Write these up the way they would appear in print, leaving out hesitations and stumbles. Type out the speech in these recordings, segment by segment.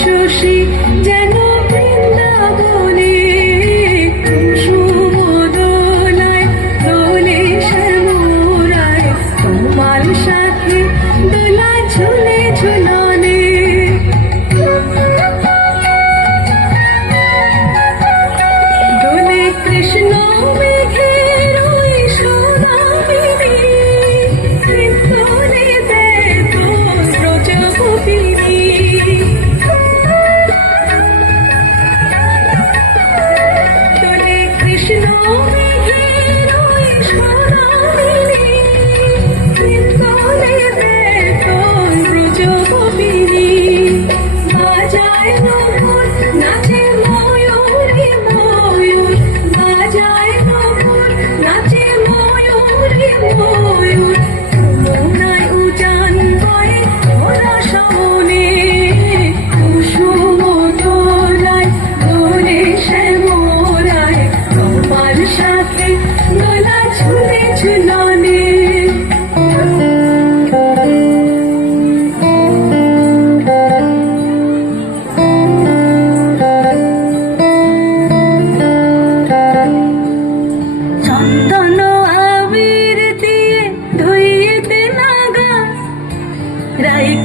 শশী যেন বৃন্দাবনে কুসুম দোলায় দোলে শ্যামরায় তোমার সাথে দোলা ঝুলে ঝুলনে দোলে কৃষ্ণ মেঘের ওই সোনামিনী কীর্তনে দেয় তোর ব্রজ গোপিনী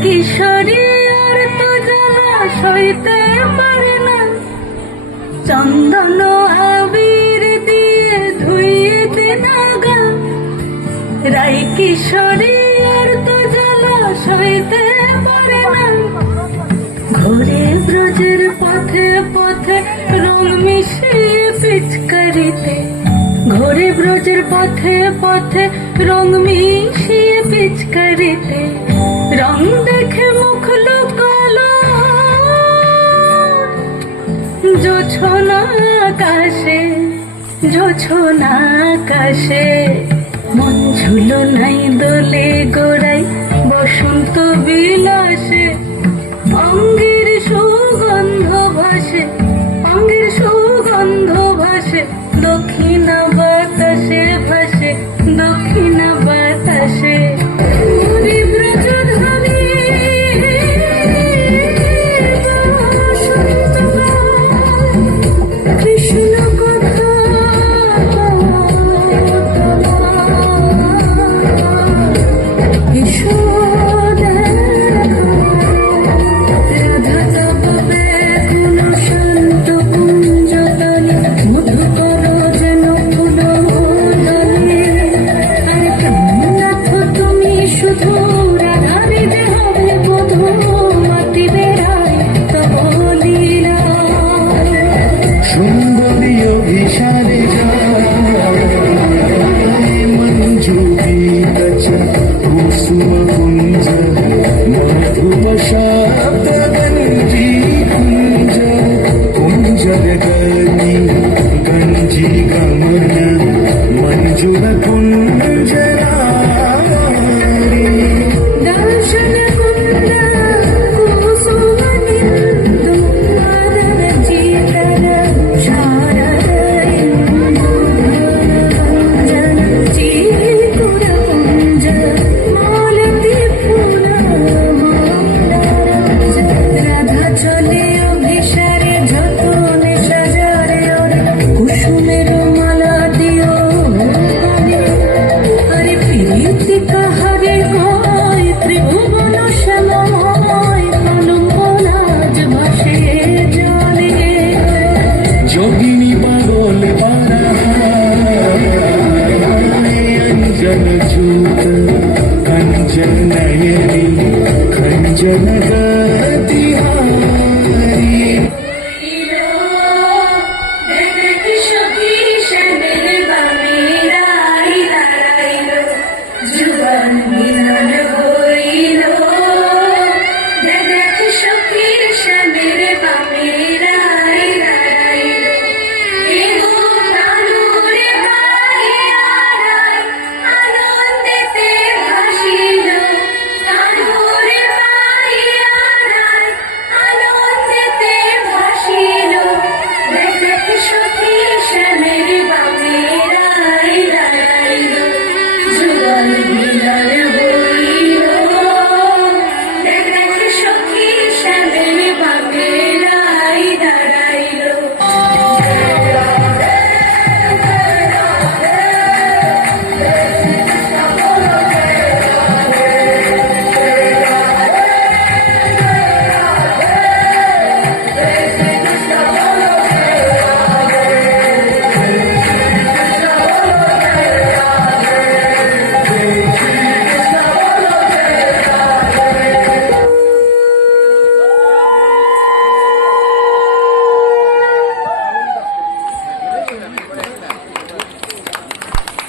কিশোরী আর তো জ্বালা সইতে পারে না চন্দন আবির দিয়ে ধুইতে নাগা রাই কিশোরী আর তো জ্বালা সইতে পারে না ঘুরে ব্রজের পথে পথে রং মিশিয়ে পিচকারিতে ঘুরে ব্রজের পথে পথে রং মিশিয়ে পিচকারিতে রং দেখে মুখ লুকালো জোছনা আকাশে জোছনা আকাশে মন ঝুলো নাই দোলে গোড়াই বসন্ত বিলাসে অঙ্গের সুগন্ধ ভাসে অঙ্গের সুগন্ধ ভাসে দক্ষিণা বাতাসে ভাসে দক্ষিণা বাতাসে You should जनक